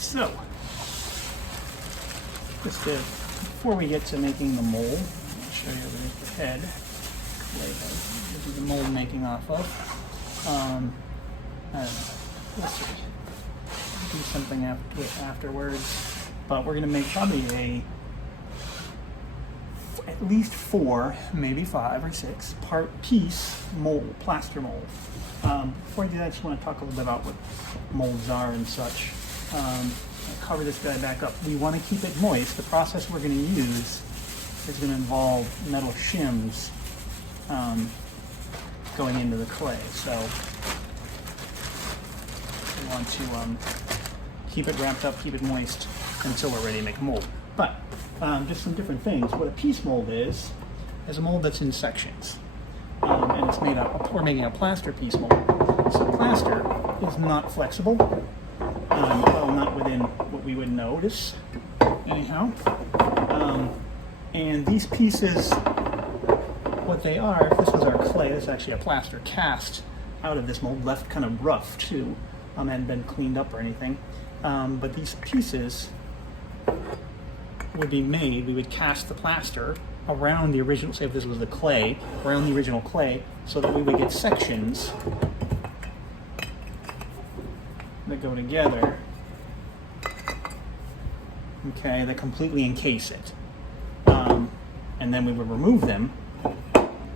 So, before we get to making the mold, I'll show you the head. This is the mold making off of. Let's see. Do something afterwards, but we're going to make probably at least 4, maybe 5 or 6 part piece mold, plaster mold. Before I do that, I just want to talk a little bit about what molds are and such. I'll cover this guy back up. We want to keep it moist. The process we're going to use is going to involve metal shims going into the clay. So we want to keep it wrapped up, keep it moist until we're ready to make a mold. But just some different things. What a piece mold is a mold that's in sections. And it's made up, we're making a plaster piece mold. So plaster is not flexible, well, not within what we would notice, anyhow. And these pieces, what they are, if this was our clay, this is actually a plaster cast out of this mold, left kind of rough too, hadn't been cleaned up or anything. But these pieces would be made, we would cast the plaster around the original, say if this was the clay, around the original clay, so that we would get sections that go together, okay, that completely encase it. And then we would remove them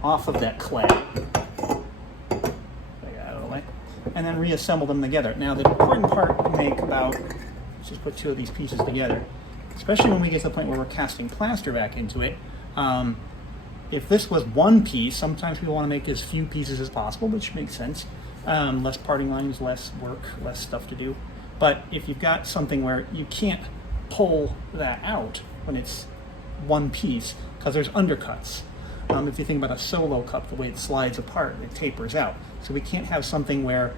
off of that clay, and then reassemble them together. Now the important part to make about, let's just put 2 of these pieces together, especially when we get to the point where we're casting plaster back into it. If this was one piece, sometimes we want to make as few pieces as possible, which makes sense. Less parting lines, less work, less stuff to do. But if you've got something where you can't pull that out when it's one piece, because there's undercuts. If you think about a solo cup, the way it slides apart, it tapers out. So we can't have something where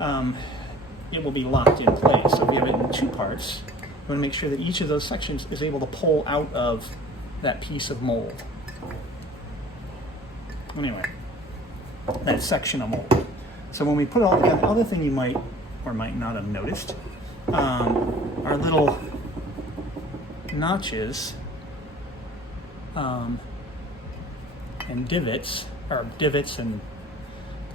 it will be locked in place. So if we have it in 2 parts, we want to make sure that each of those sections is able to pull out of that piece of mold. Anyway, that section of mold. So when we put it all together, the other thing you might or might not have noticed are little notches and divots, and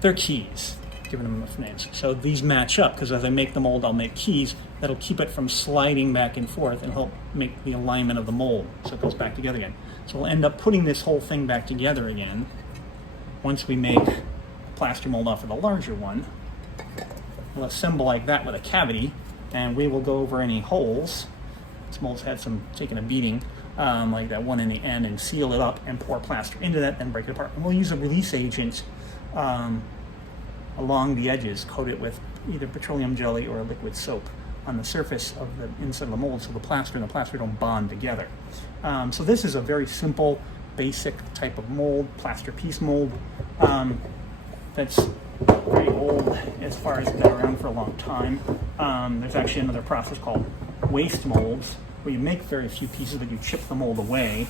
they're keys, giving them enough names. So these match up, because as I make the mold, I'll make keys that'll keep it from sliding back and forth and help make the alignment of the mold so it goes back together again. So we'll end up putting this whole thing back together again once we make a plaster mold off of the larger one. We'll assemble like that with a cavity, and we will go over any holes. This mold's had some taken a beating, like that one in the end, and seal it up and pour plaster into that, then break it apart. And we'll use a release agent along the edges, coat it with either petroleum jelly or a liquid soap on the surface of the inside of the mold, so the plaster and the plaster don't bond together. So this is a very simple, basic type of mold, plaster piece mold, that's very old as far as it's been around for a long time. There's actually another process called waste molds, where you make very few pieces, but you chip the mold away.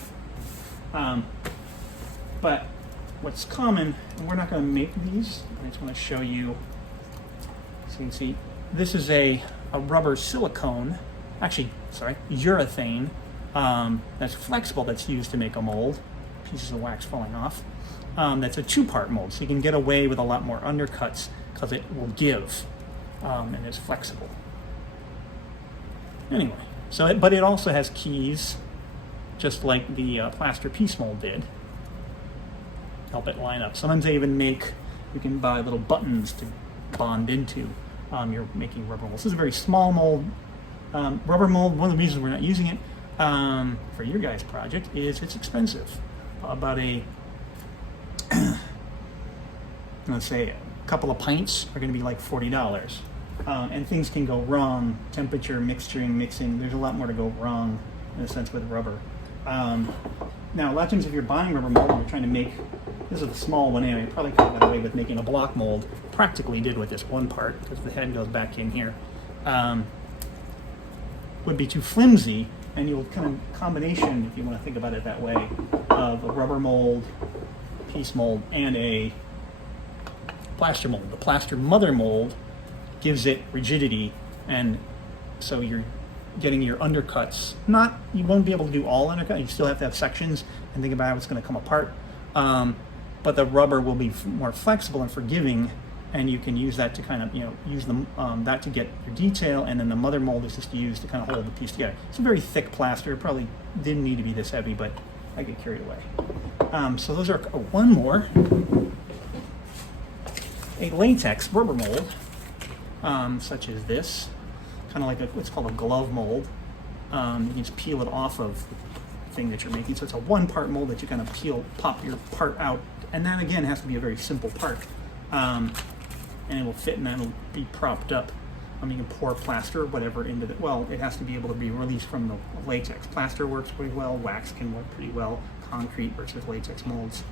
But what's common, and we're not going to make these, I just want to show you, so you can see, this is a rubber silicone, urethane, that's flexible, that's used to make a mold, pieces of wax falling off. That's a 2-part mold, so you can get away with a lot more undercuts because it will give, and it's flexible. Anyway, but it also has keys, just like the plaster piece mold did. Help it line up. Sometimes they even you can buy little buttons to bond into. You're making rubber molds. This is a very small mold. Rubber mold, one of the reasons we're not using it for your guys' project is it's expensive. About let's say a couple of pints are going to be like $40. And things can go wrong, temperature, mixing, there's a lot more to go wrong in a sense with rubber. Now, a lot of times if you're buying rubber mold and you're trying to make, this is a small one anyway, you probably could have got away with making a block mold, practically did with this one part, because the head goes back in here, would be too flimsy, and you'll kind of combination, if you want to think about it that way, of a rubber mold, piece mold, and a plaster mold. The plaster mother mold gives it rigidity and So you're getting your undercuts. You won't be able to do all undercut. You still have to have sections and think about how it's going to come apart. But the rubber will be more flexible and forgiving, and you can use that to kind of, use that to get your detail, and then the mother mold is just used to kind of hold the piece together. It's a very thick plaster. It probably didn't need to be this heavy, but I get carried away. So those are one more. A latex rubber mold, such as this, kind of like what's called a glove mold. You can just peel it off of the thing that you're making. So it's a one-part mold that you kind of pop your part out, and that again has to be a very simple part, and it will fit and that will be propped up. You can pour plaster or whatever into it. Well, it has to be able to be released from the latex. Plaster works pretty well. Wax can work pretty well. Concrete versus latex molds.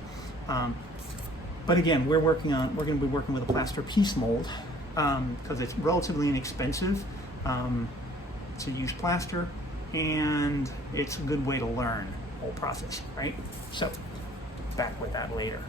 But again, we're going to be working with a plaster piece mold because it's relatively inexpensive to use plaster, and it's a good way to learn the whole process, right? So back with that later.